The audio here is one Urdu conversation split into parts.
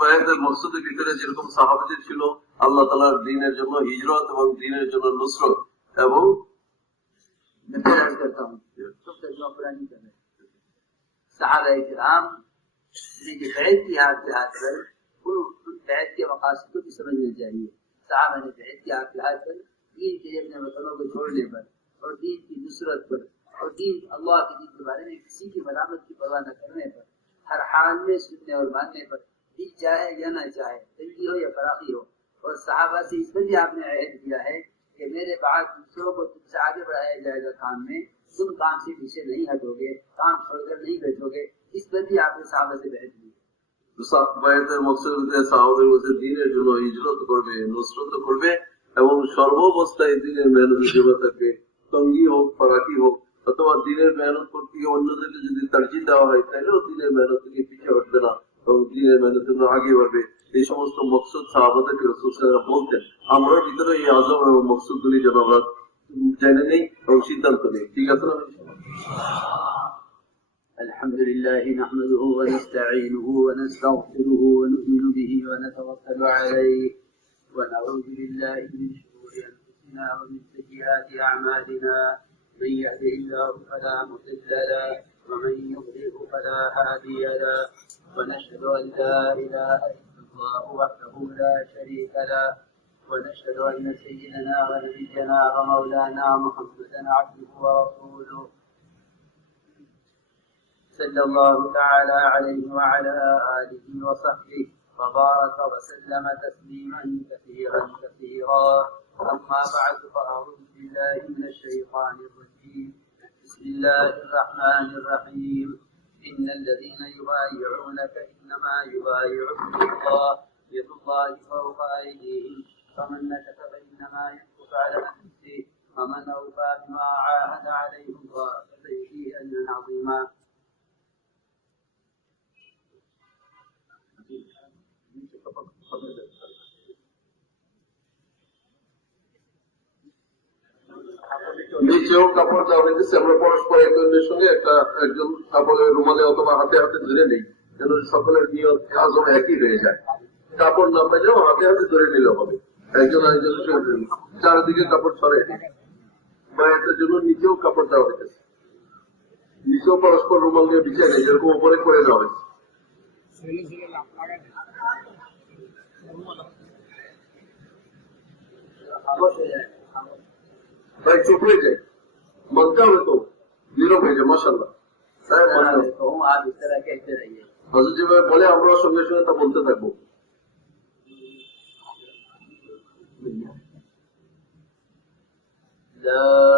বায়াতের মকসুদের ভিতরে যেরকম সাহাবাদের ছিল আল্লাহ তালার দিনের জন্য হিজরত এবং দিনের জন্য নুসরত এবং میں پھر عرض کرتا ہوں سب ترجمہ پورا نہیں کرنا صحابہ کرام نے جو بیعت کی ہاتھ پہ ہاتھ پر ان ان بیعت کے مقاصد کو بھی سمجھنا چاہیے صحابہ نے بیعت کی ہاتھ پہ ہاتھ پر دین کے لیے اپنے وطنوں کو چھوڑنے پر اور دین کی نصرت پر اور دین اللہ کے دین کے بارے میں کسی کی ملامت کی پرواہ نہ کرنے پر ہر حال میں سننے اور ماننے پر دل چاہے یا نہ چاہے تنگی ہو یا فراخی ہو اور صحابہ سے اس پر بھی آپ نے عہد کیا ہے کہ میرے بعد دوسروں کو تم سے آگے بڑھایا جائے گا کام میں تم کام سے پیچھے نہیں ہٹو گے کام چھوڑ کر نہیں بیٹھو گے اس پر بھی آپ نے صحابہ سے بحث کی বায়াতের মকসুদের ভিতরে সাহাবাদের বলছে দিনের জন্য হিজরত করবে নুসরত করবে এবং সর্বাবস্থায় দিনের মেহনত জমে থাকবে তঙ্গি হোক ফরাকি হোক অথবা দিনের মেহনত করতে গিয়ে অন্যদেরকে যদি তার্জি দেওয়া হয় তাহলেও দিনের মেহনত থেকে পিছিয়ে উঠবে না এবং দিনের মেহনত জন্য আগে বাড়বে এই সমস্ত মকসুদ সাহাবাদেরকে রসুল সাহেবরা বলতেন আমরা ভিতরে এই আজম এবং মকসুদ গুলি যেন আমরা জেনে নেই এবং সিদ্ধান্ত নেই ঠিক আছে না الحمد لله نحمده ونستعينه ونستغفره ونؤمن به ونتوكل عليه ونعوذ بالله من شرور انفسنا ومن سيئات اعمالنا من يهده الله فلا مضل له ومن يضلل فلا هادي له ونشهد أن لا إله إلا الله وحده لا شريك له. ونشهد أن سيدنا ونبينا ومولانا محمدا عبده ورسوله صلى الله تعالى عليه وعلى آله وصحبه وبارك وسلم تسليما كثيرا كثيرا. أما بعد فأعوذ بالله من الشيطان الرجيم. بسم الله الرحمن الرحيم. إن الذين يبايعونك إنما يبايعون الله يد الله فوق أيديهم. فمن نكث فإنما ينكث على نفسه ومن أوفى بما عاهد عليه الله فسيؤتيه أجرا عظيما নিচেও কাপড় দেওয়া হয়েছে, আমরা পরস্পর একে অন্যের সঙ্গে একটা, একজন কাপড়ের রুমালে অথবা হাতে হাতে ধরে নেই, যেন সকলের নিয়ত আজম একই হয়ে যায়। কাপড় না পাইলেও হাতে হাতে ধরে নিলে হবে। একজন আরেকজনের সঙ্গে চারিদিকে কাপড় ছড়ে মায়ের জন্য নিচেও কাপড় দেওয়া হয়েছে। নিচেও পরস্পর রুমাল নিয়ে বিছিয়ে নেই যেরকম উপরে করে দেওয়া হয়েছে। ভাই চুপ হয়ে যায় মক্কা হলে তো। নীরব হয়ে যায় মশাল্লাহ হজর যেভাবে বলে আমরা সঙ্গে সঙ্গে তা বলতে থাকব। لا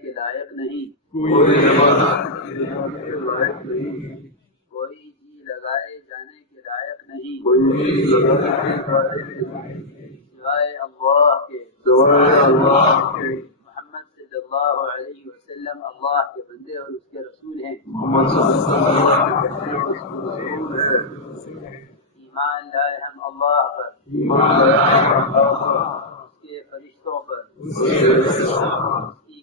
کے لائق نہیں۔ کوئی جی لگائے جانے کے لائق نہیں۔ سوائے اللہ کے محمد صلی اللہ علیہ وسلم اللہ کے بندے اور اس کے رسول ہیں ایمان لائے ہم اللہ پر اس کے فرشتوں پر اس کی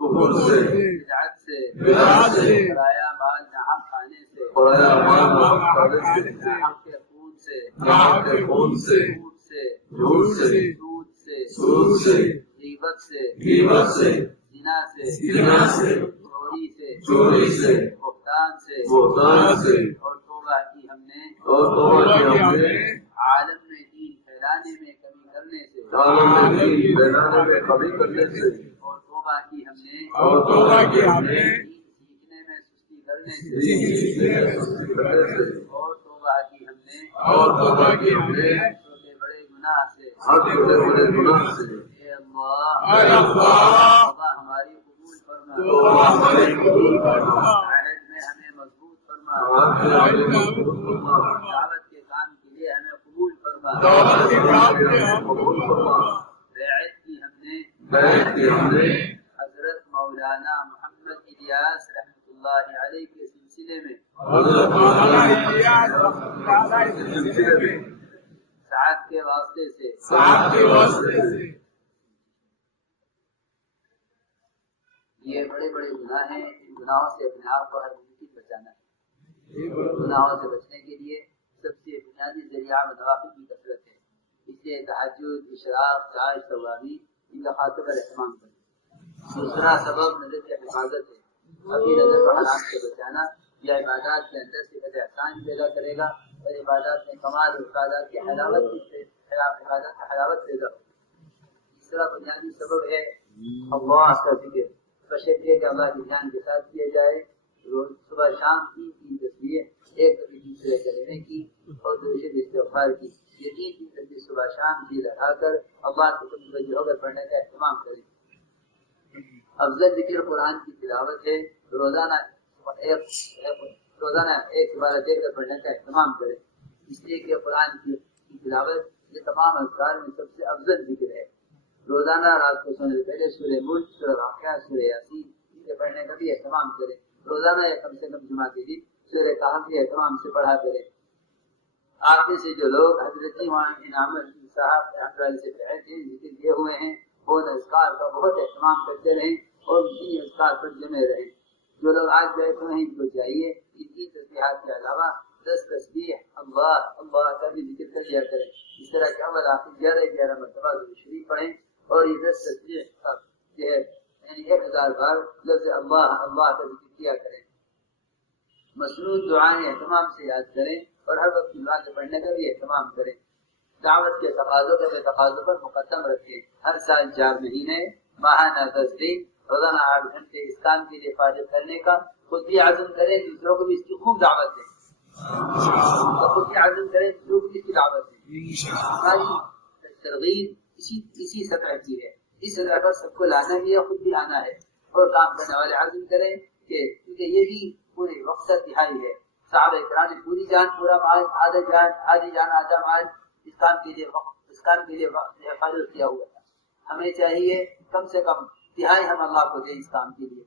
کفر سے بدعت سے پرایا مال جہاں کھانے سے حق کے خون سے جھوٹ سے سود سے غیبت سے زنا سے چوری سے بہتان سے اور توبہ کی ہم نے عالم میں دین پھیلانے میں، کمی کرنے سے اور توبہ کی ہم نے دین سیکھنے میں سستی کرنے سے دین کی دنیا سستی کرنے سے اور توبہ کی ہم نے اور توبہ کی ہم نے چھوٹے بڑے گناہ سے چھوٹے بڑے گناہ سے اے اللہ اے اللہ توبہ ہماری قبول فرما توبہ ہماری قبول فرما عہد میں ہمیں مضبوط فرما دعوت کے کام کے لیے ہمیں قبول فرما دعوت کے کام کے ہم قبول فرما بیعت کی ہم نے بیٹھ کے ہم نے حضرت مولانا محمد الیاس رحمۃ اللہ علیہ کے سلسلے میں حضرت مولانا کے واسطے سے۔ صاحب کے واسطے سے۔ یہ بڑے بڑے گناہ ہیں ان گناہوں سے اپنے آپ کو ہر ممکن بچانا۔ ہے گناہوں سے بچنے کے لیے سب سے بنیادی ذریعہ مدواقع کی کثرت ہے۔ اس لیے تحجد اشراق چائے سوابی ان کا خاص پر اہتمام کریں۔ دوسرا سبب نظر کی حفاظت ہے۔ ابھی نظر کو حرام سے بچانا۔ یہ عبادات کے اندر صفت احسان پیدا کرے گا اور عبادات میں کمال اور عبادات کی حلاوت کی عبادات کی حلاوت پیدا ہوگی تیسرا بنیادی سبب ہے اللہ کا ذکر۔ بشر یہ کہ اللہ کے دھیان کے ساتھ کیا جائے۔ روز صبح شام تین تین تصویر ایک کبھی دوسرے کلمے کی اور دوسرے استغفار کی۔ یہ تین تین تصویر صبح شام کی لگا کر اللہ کے کچھ وجہ ہو کر پڑھنے کا اہتمام کریں۔ افضل ذکر قرآن کی تلاوت ہے۔ روزانہ ایک ایک- روزانہ ایک بار دے کر پڑھنے کا اہتمام کریں اس لیے کہ قرآن کی تلاوت یہ تمام اذکار میں سب سے افضل ذکر ہے۔ روزانہ رات کو سونے سے پہلے سورہ ملک سورہ واقعہ، سورہ یاسین اسے پڑھنے کا بھی اہتمام کریں روزانہ یا کم سے کم جمعہ کے دن سورہ کہف بھی اہتمام سے پڑھا کریں آپ میں سے جو لوگ حضرت جی انعام صاحب رحمۃ سے پہلے ذکر کیے ہوئے ہیں، وہ ان اذکار کا بہت اہتمام کرتے رہیں اور اسی اذکار پر جمے رہیں جو لوگ آج بیٹھے ہیں ان کو چاہیے۔ کہ ان تسبیحات کے علاوہ دس تسبیح اللہ اللہ کا بھی ذکر کر لیا کریں۔ اس طرح کے اول آخر گیارہ گیارہ مرتبہ شریف پڑھیں اور یہ دس تسبیح کا جو ہے یعنی ایک ہزار بار لفظ اللہ اللہ کا ذکر کیا کریں۔ مصنوع دعائیں اہتمام سے یاد کریں اور ہر وقت دعا کے پڑھنے کا بھی اہتمام کریں۔ دعوت کے تقاضوں کو اپنے تقاضوں پر مقدم رکھیں۔ ہر سال چار مہینے، ماہانہ دس دن روزانہ آٹھ گھنٹے اس کام کے لیے فارغ کرنے کا خود بھی عزم کریں دوسروں کو بھی اس کی خوب دعوت دیں خود بھی عزم کریں دوسروں کو بھی اس کی دعوت دیں ہماری ترغیب اسی اسی سطح کی ہے۔ اس سطح پر سب کو لانا بھی ہے، خود بھی آنا ہے۔ اور کام کرنے والے عزم کریں کہ، کیونکہ یہ بھی پورے وقت کا تہائی ہے۔ صاحب اکرام نے پوری جان پورا مال، آدھا جان، آدھی جان، آدھا مال اس کام کے لیے وقت، اس کام کے لیے وقت حفاظت کیا ہوا تھا۔ ہمیں چاہیے کم سے کم تہائی ہم اللہ کو دیں اس کام کے لیے۔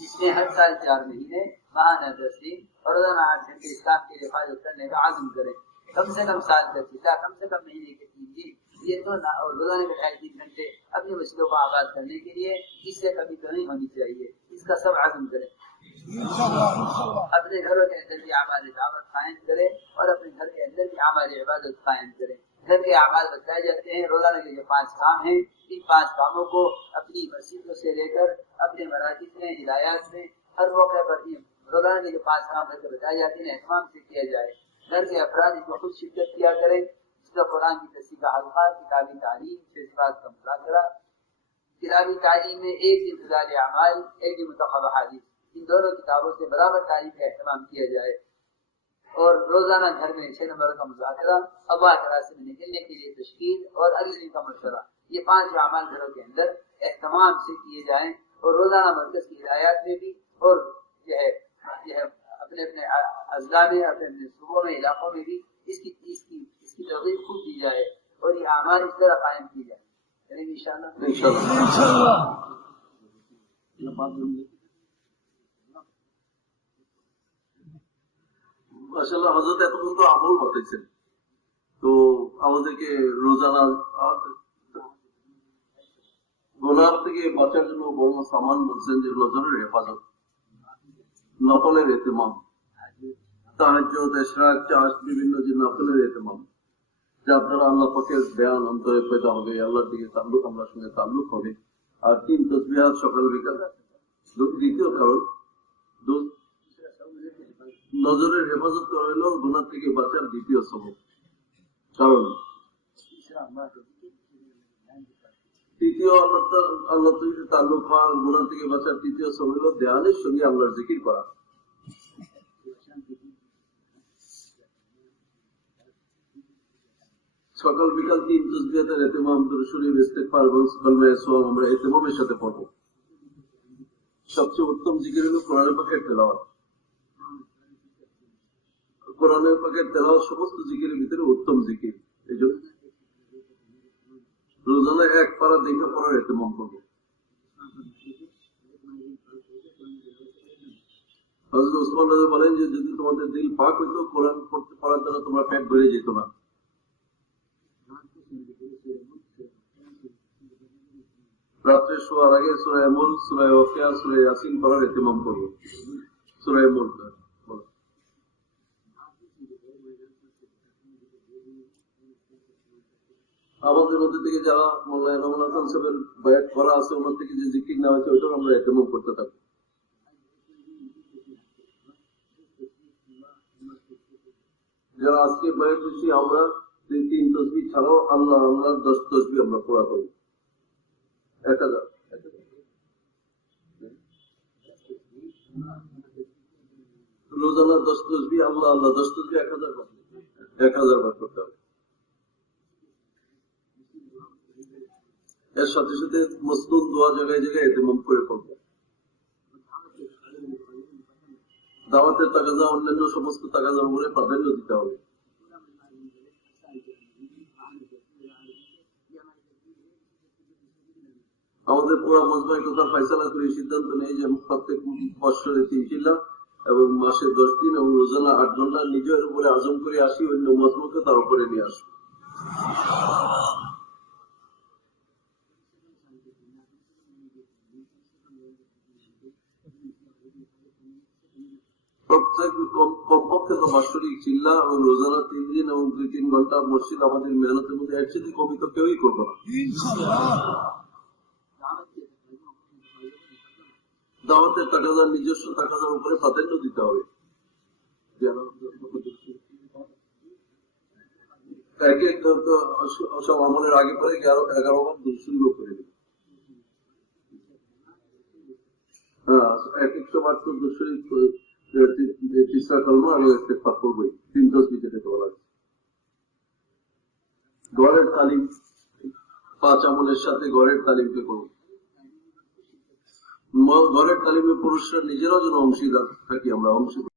جس میں ہر سال چار مہینے ماہانہ دس دن اور روزانہ آٹھ گھنٹے اس کام کے لیے حفاظت کرنے کا عزم کریں کم سے کم سال کا سیدھا کم سے کم مہینے کے تین دن یہ تو نہ اور روزانہ کے ڈھائی تین گھنٹے اپنے مسئلوں کو آباد کرنے کے لیے اس سے کبھی کمی ہونی چاہیے۔ اس کا سب عزم کریں اپنے گھروں کے اندر بھی اعمال دعوت قائم کرے اور اپنے گھر کے اندر بھی اعمال عبادت قائم کرے۔ گھر کے اعمال بتائے جاتے ہیں، روزانہ کے جو پانچ کام ہیں۔ ان پانچ کاموں کو اپنی مسجدوں سے لے کر اپنے مراکز میں، ہدایات میں، ہر موقع پر یہ روزانہ کے جو پانچ کام کر کے بتائے جاتے ہیں، اہتمام سے کیا جائے۔ گھر کے افراد اس میں خود شرکت کیا کریں اس کا قرآن کی تصویر کا حلقہ کتابی تعلیم شفات کا مذاکرہ کتابی تعلیم میں ایک دن گزار اعمال، ایک دن متخب حادث ان دونوں کتابوں سے برابر تعلیم کا اہتمام کیا جائے۔ اور روزانہ گھر میں چھ نمبر کا مذاکرہ اللہ کے راستے میں نکلنے کے لیے تشکیل اور اگلے دن کا مشورہ۔ یہ پانچ اعمال گھروں کے اندر اہتمام سے کیے جائیں اور روزانہ مرکز کی ہدایات میں بھی اور جو ہے جو ہے اپنے اپنے اضلاع میں اپنے اپنے صوبوں میں علاقوں میں بھی اس کی اس کی اس کی ترغیب خوب دی جائے اور یہ اعمال اس طرح قائم کی جائے کریں گے انشاءاللہ۔ انشاءاللہ۔ মাশাআল্লাহ, হযরত এতক্ষণ তো আমল তো আমাদেরকে রোজানা গোনার থেকে বাঁচার জন্য বড় সামান বলছেন যে নজরের হেফাজত। নকলের এতেমাম তাহাজ্জুদ চাষ, বিভিন্ন যে নকলের এতেমাম যার দ্বারা আল্লাহ পাকের ধ্যান অন্তরে পয়দা হবে, আল্লাহর দিকে তাল্লুক, আমার সঙ্গে তাল্লুক হবে। আর তিন তসবিহাত সকাল বিকাল দ্বিতীয় কারণ নজরের হেফাজত করা হলো গুণা থেকে বাঁচার দ্বিতীয় সবক। কারণ? তৃতীয় থেকে বাঁচার তৃতীয় হলো সঙ্গে আল্লাহর জিকির করা। সকাল, বিকাল তিন এতেমাম এতেমামের সাথে পড়ব। সবচেয়ে উত্তম জিকির হলো কোরআন পাখের তেলাওয়াত। কোরআনের সমস্ত ভিতরে উত্তম জিকির। এই জন্য রোজানা এক দেখে পড়ার ওসমান রাজা বলেন যে, যদি তোমাদের দিল পাক হইতো, কোরআন পড়তে পড়ার দ্বারা তোমরা পেট ভরে যেত না। রাত্রে শোয়ার আগে সুরায় মুল সুরায় ওকিয়া সুরায় ইয়াসিন পড়ার এতেমাম করব। সুরায় মুল বলো। আমাদের মধ্যে থেকে যারা মোল্লা সাহেবের বয়াত করা আছে, ওনার থেকে যে জিকির নেওয়া হয়েছে, ওইটাও আমরা এতেমাম করতে থাকব। যারা আজকে বয়াত হয়েছি আমরা দুই তিন তসবি ছাড়াও আল্লাহ আল্লাহর দশ তসবি আমরা পুরা করি। এক হাজার। রোজানা দশ তসবি, আল্লাহ আল্লাহ দশ তসবি এক হাজার এক হাজার বার করতে হবে এর সাথে সাথে মসনুন দোয়া জায়গায় জায়গায় এতে মন করে করব দাওয়াতের তাকাজা অন্যান্য সমস্ত তাকাজার উপরে প্রাধান্য দিতে হবে। আমাদের পুরো মজমাই কথা ফাইসলা করে সিদ্ধান্ত নেই যে প্রত্যেক বছরে তিন চিল্লা এবং মাসে দশ দিন এবং রোজানা আট ঘণ্টা নিজের উপরে আজম করে আসি, অন্য মজমাকে তার উপরে নিয়ে আসব। প্রত্যেক কমপক্ষে তো বাৎসরিক চিল্লা এবং রোজানা তিন দিন এবং দুই তিন ঘণ্টা মসজিদ আমাদের মেহনতের মধ্যে এর কমই তো কেউই করব না। দাওয়াতের টাকাদার নিজস্ব টাকাদার উপরে প্রাধান্য দিতে হবে। এক এক সব আমলের আগে পরে এগারো এগারো বার দুশুল্য করে দেবে। হ্যাঁ এক একশো বার তো দুশুরি তিসরা তিন বলা। ঘরের তালিম, পাঁচ আমলের সাথে ঘরের তালিমকে করব ম- ঘরের তালিমে পুরুষরা নিজেরাও যেন অংশীদার থাকি, আমরা অংশী